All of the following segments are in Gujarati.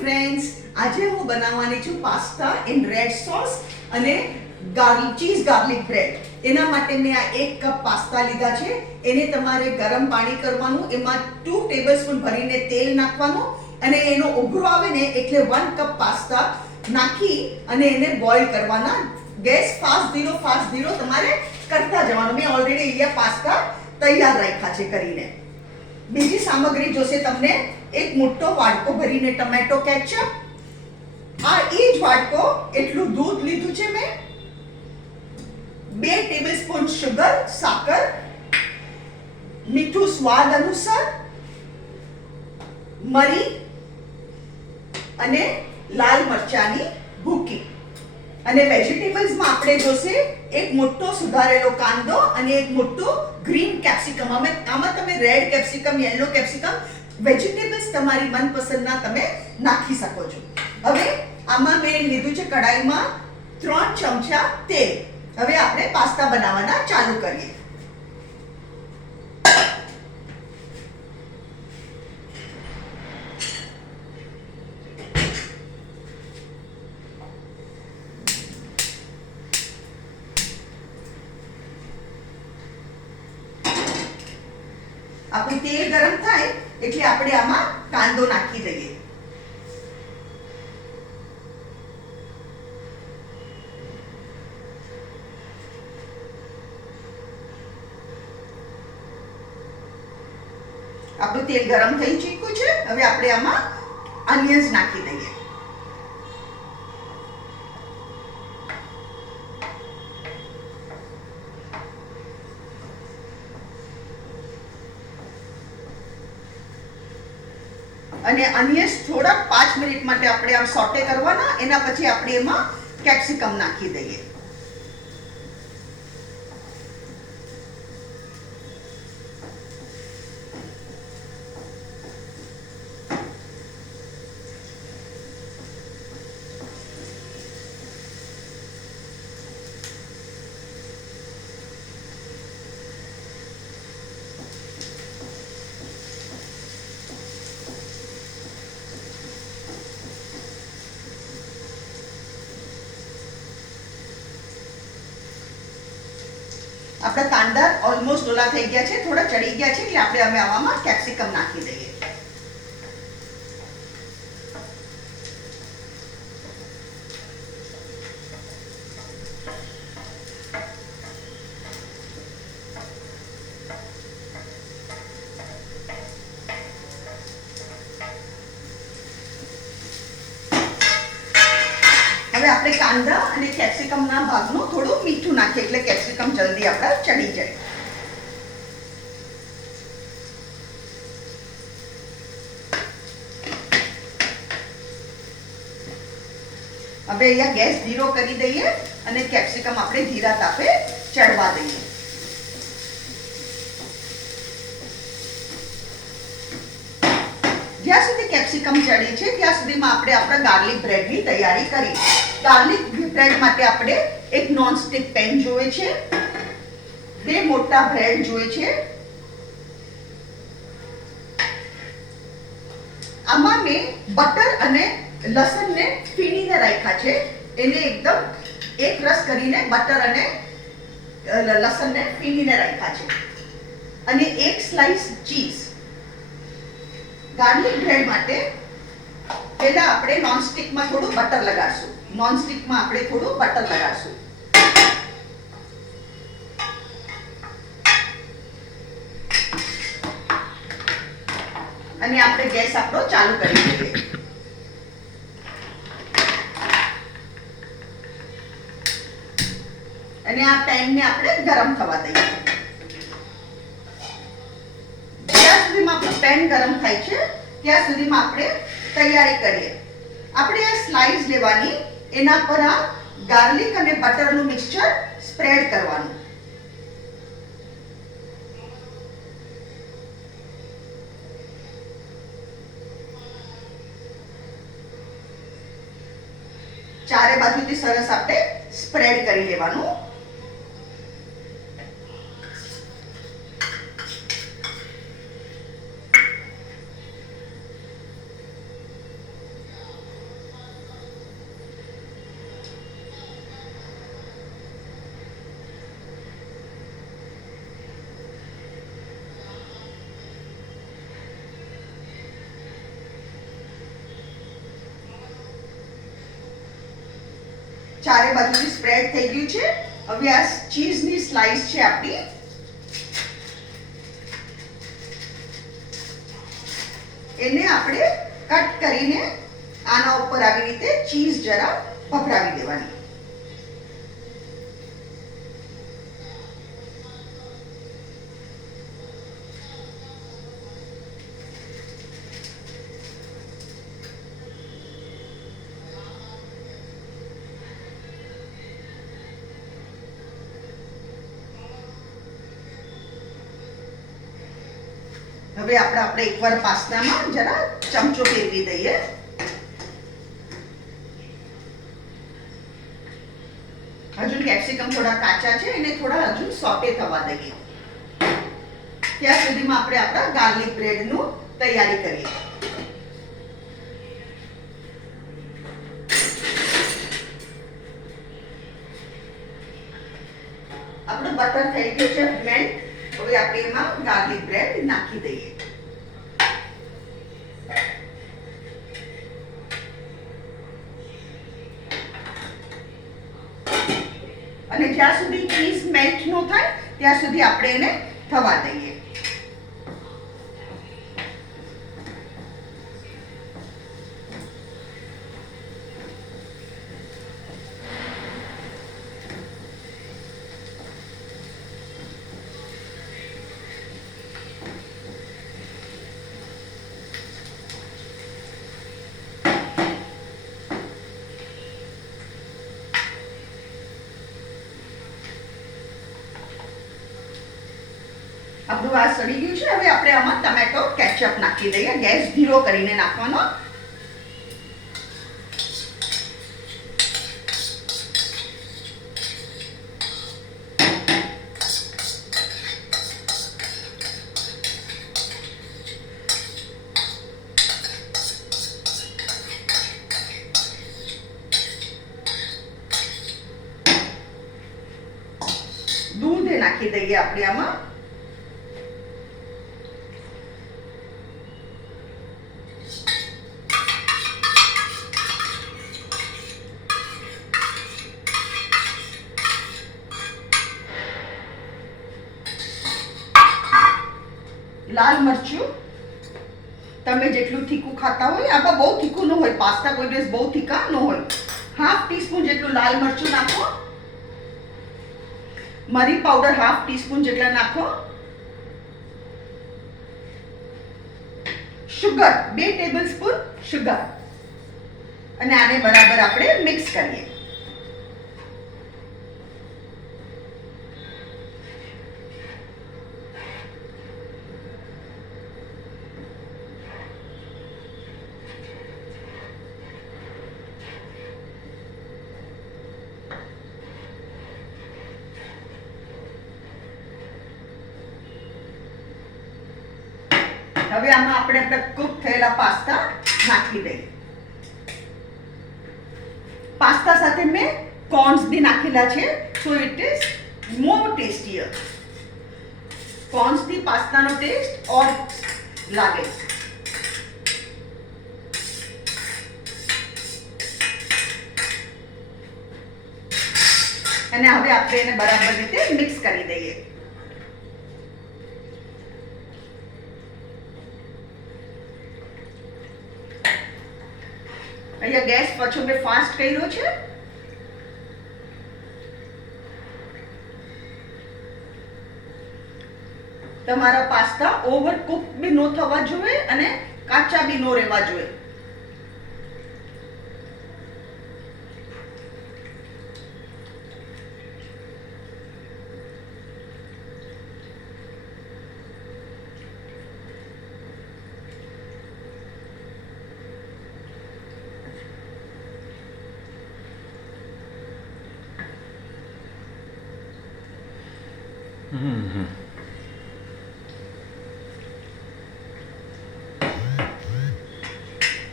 ફ્રેન્ડ્સ, આજે હું બનાવવાની છું પાસ્તા ઇન રેડ સોસ અને ચીઝ ગાર્લિક બ્રેડ। એના માટે મેં આ 1 કપ પાસ્તા લીધા છે। એને તમારે ગરમ પાણી કરવાનું, એમાં 2 ટેબલસ્પૂન ભરીને તેલ નાખવાનું અને એનો ઉભરો આવે ને એટલે 1 કપ પાસ્તા નાખી અને એને બોઇલ કરવાના। ગેસ ફાસ્ટ ધીરો તમારે કરતા જવાનું। મેં ઓલરેડી અહીંયા પાસ્તા તૈયાર રાખ્યા છે કરીને। બીજી સામગ્રી જોશે તમને, એક મોટો વાડકો ભરીને ટમેટો કેચઅપ, આ એ જ વાડકો એટલું દૂધ લીધું છે મેં, 2 ટેબલસ્પૂન સુગર સાકર, મીઠું સ્વાદ અનુસાર, મરી અને લાલ મરચાની ભૂકી। અને વેજીટેબલ્સમાં આપણે જોશે એક મોટો સુધારેલો કાંદો અને એક મોટો ગ્રીન કેપ્સિકમ। આમાં તમે red capsicum, yellow capsicum, vegetables તમારી મનપસંદના તમે નાખી શકો છો। હવે આમાં મેં લીધું છે કડાઈમાં 3 ચમચા તેલ। હવે આપણે પાસ્તા બનાવવાના ચાલુ કરીએ। આપણું તેલ ગરમ થાય એટલે આપણે આમાં કાંદો નાખી દઈએ। આપણું તેલ ગરમ થઈ ચૂક્યું છે। હવે આપણે આમાં ઓનિયન્સ નાખી દઈએ। અને ઓનિયન્સ થોડા 5 મિનિટ માટે આપણે આમ સોટે કરવાના। એના પછી આપણે એમાં કેપ્સિકમ નાખી દઈએ। આપણા કાંદા ઓલમોસ્ટ ઓલા થઈ ગયા છે, થોડા ચડી ગયા છે એટલે આપણે હવે આમાં કેપ્સિકમ નાખી દઈએ। હવે આપણે કાંદા અને કેપ્સિકમના ભાગનું થોડું મીઠું નાખીએ એટલે કેપ્સિકમ જલ્દી આપણા ચડી જાય। હવે અહીંયા ગેસ ધીરો કરી દઈએ અને કેપ્સિકમ આપણે ધીરા તાપે ચડવા દઈએ। જ્યાં સુધી કેપ્સિકમ ચડી છે ત્યાં સુધીમાં આપણે આપણા ગાર્લિક બ્રેડની તૈયારી કરી। ગાર્લિક બ્રેડ માટે આપણે એક નોનસ્ટિક પેન જોઈએ છે, 2 મોટા બ્રેડ જોઈએ છે। આમાં મેં બટર અને લસણને ફીણીને રાખ્યા છે। એને એકદમ એક રસ કરીને બટર અને લસણને ફીણીને રાખ્યા છે। અને એક સ્લાઇસ ચીઝ। ગાર્લિક બ્રેડ માટે પહેલા આપણે નોનસ્ટિકમાં થોડું બટર લગાડશું। નોનસ્ટિકમાં આપણે થોડું બટર લગાડશું। અને આપણે ગેસ આપણો ચાલુ કરી દઈએ। અને આ પેનને આપણે ગરમ થવા દઈએ। જ્યાં સુધીમાં આપણું પેન ગરમ થાય છે ત્યાં સુધીમાં આપણે તૈયારી કરીએ। આપણે આ સ્લાઇસ લેવાની, એના પર આ ગાર્લિક અને બટરનું મિક્સચર સ્પ્રેડ કરવાનું। ચારે બાજુથી સરસ આપણે સ્પ્રેડ કરી લેવાનું। ચારે બાજુથી સ્પ્રેડ થઈ ગયું છે. હવે આ ચીઝની સ્લાઈસ છે આપણી, એને આપણે કટ કરીને આના ઉપર આવી રીતે ચીઝ જરા ભભરાવી દેવાની. હવે આપણે એકવાર પાસ્તામાં જરા ચમચો ફેરવી દઈએ. હજુ કેપ્સિકમ થોડા કાચા છે, એને થોડા હજુ સોટે થવા દઈએ. ત્યાં સુધીમાં આપણે આપણા ગાર્લિક બ્રેડનું તૈયારી કરીએ. આપણું બટર થઈ ગયું છે મેલ્ટ. હવે આપણે એમાં ગાર્લિક બ્રેડ નાખી દઈએ. અને જ્યાં સુધી ચીઝ મેલ્ટ ન થાય ત્યાં સુધી આપણે એને થવા દઈએ. આપણું આ સડી ગયું છે. હવે આપણે આમાં ટમેટો કેચઅપ નાખી દઈએ. ગેસ ધીરો કરીને નાખવાનો. દૂધ નાખી દઈએ આપણે આમાં. લાલ મરચું તમે જેટલું તીખું ખાતા હોય, આમાં બહુ તીખું ન હોય, પાસ્તા કોઈ દિવસ બહુ તીખા ન હોય. 1/2 ટીસ્પૂન જેટલું લાલ મરચું નાખો. મરી પાવડર 1/2 ટીસ્પૂન જેટલા નાખો. Sugar 2 tablespoon sugar. અને આને બરાબર આપણે મિક્સ કરીએ. હવે આમાં આપણે આપણા કુક થયેલા પાસ્તા નાખી દઈએ. પાસ્તા સાથે મેં કોર્ન્સ બી નાખેલા છે, so it is more tastier. કોર્ન્સથી પાસ્તાનો ટેસ્ટ ઓર લાગે. અને હવે આપણે એને બરાબર રીતે મિક્સ કરી દઈએ. અહીંયા ગેસ પાછો મેં ફાસ્ટ કર્યો છે. તમારા પાસ્તા ઓવરકુક બી ન થવા જોઈએ અને કાચા બી ન રહેવા જોઈએ.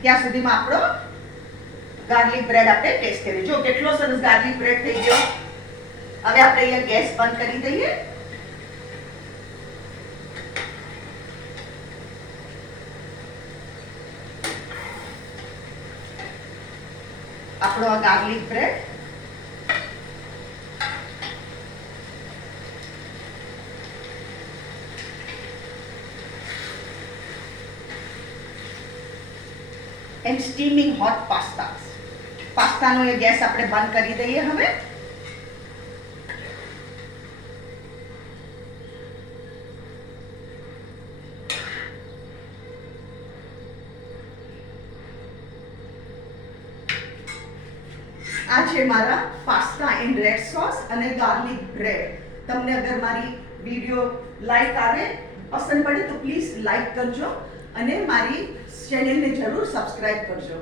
ત્યાં સુધીમાં આપણો ગાર્લિક બ્રેડ આપણે ટેસ્ટ કરીએ. જો કેટલો સરસ ગાર્લિક બ્રેડ થઈ ગયો. હવે આપણે અહીંયા ગેસ બંધ કરી દઈએ. આપણો આ garlic bread and steaming hot pasta. પાસ્તાનો એ ગેસ આપણે બંધ કરી દઈએ હવે. આ છે મારા પાસ્તા ઇન રેડ સોસ અને ગાર્લિક બ્રેડ. તમને અગર મારી વિડીયો લાઈક આવે, પસંદ પડે તો પ્લીઝ લાઈક કરજો અને મારી ચેનલને જરૂર સબસ્ક્રાઈબ કરજો.